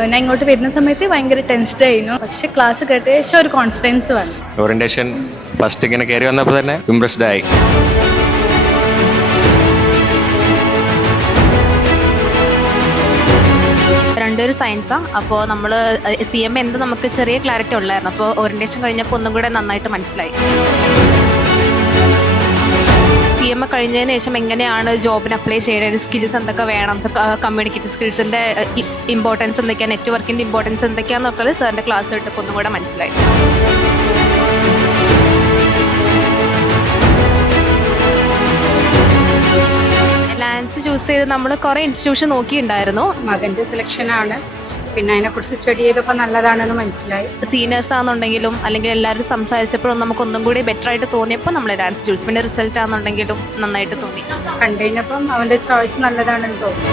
ഞാൻ ഇങ്ങോട്ട് വരുന്ന സമയത്ത് ഭയങ്കര ടെൻസ്ഡ് ആയിരുന്നു. പക്ഷെ ക്ലാസ് കേട്ട ശേഷം ഒരു കോൺഫിഡൻസ് വന്നു. ഓറിയന്റേഷൻ ഫസ്റ്റ് ഇങ്ങനെ കയറി വന്നപ്പോൾ തന്നെ ഇംപ്രസ്ഡ് ആയി. രണ്ടൊരു സയൻസാണ്. അപ്പോൾ നമ്മൾ CMA എന്ത് നമുക്ക് ചെറിയ ക്ലാരിറ്റി ഉള്ളായിരുന്നു. അപ്പോൾ ഓറിയന്റേഷൻ കഴിഞ്ഞപ്പോൾ ഒന്നും കൂടെ നന്നായിട്ട് മനസ്സിലായി. CMA കഴിഞ്ഞതിന് ശേഷം എങ്ങനെയാണ് ജോബിന് അപ്ലൈ ചെയ്യേണ്ടത്, സ്കിൽസ് എന്തൊക്കെ വേണം, കമ്മ്യൂണിക്കേറ്റീവ് സ്കിൽസിൻ്റെ ഇമ്പോർട്ടൻസ് എന്തൊക്കെയാണ്, നെറ്റ്വർക്കിൻ്റെ ഇമ്പോർട്ടൻസ് എന്തൊക്കെയാണെന്നൊക്കെ സാറിൻ്റെ ക്ലാസ് കേട്ടപ്പോൾ ഒന്നും കൂടെ മനസ്സിലായി. ലാൻസ് ചൂസ് ചെയ്ത് നമ്മൾ കുറേ ഇൻസ്റ്റിറ്റ്യൂഷൻ നോക്കിയിട്ടുണ്ടായിരുന്നു. മകൻ്റെ സെലക്ഷനാണ്, പിന്നെ അതിനെക്കുറിച്ച് സ്റ്റഡി ചെയ്തപ്പോൾ നല്ലതാണെന്ന് മനസ്സിലായി. സീനിയേഴ്സ് ആണെന്നുണ്ടെങ്കിലും അല്ലെങ്കിൽ എല്ലാവരും സംസാരിച്ചപ്പോഴും നമുക്കൊന്നും കൂടി ബെറ്റർ ആയിട്ട് തോന്നിയപ്പോൾ നമ്മൾ ഡാൻസ് ചൂസ്. പിന്നെ റിസൾട്ട് ആണെന്നുണ്ടെങ്കിലും നന്നായിട്ട് തോന്നി. കണ്ടുകഴിഞ്ഞപ്പം അവൻ്റെ ചോയ്സ് നല്ലതാണെന്ന് തോന്നി.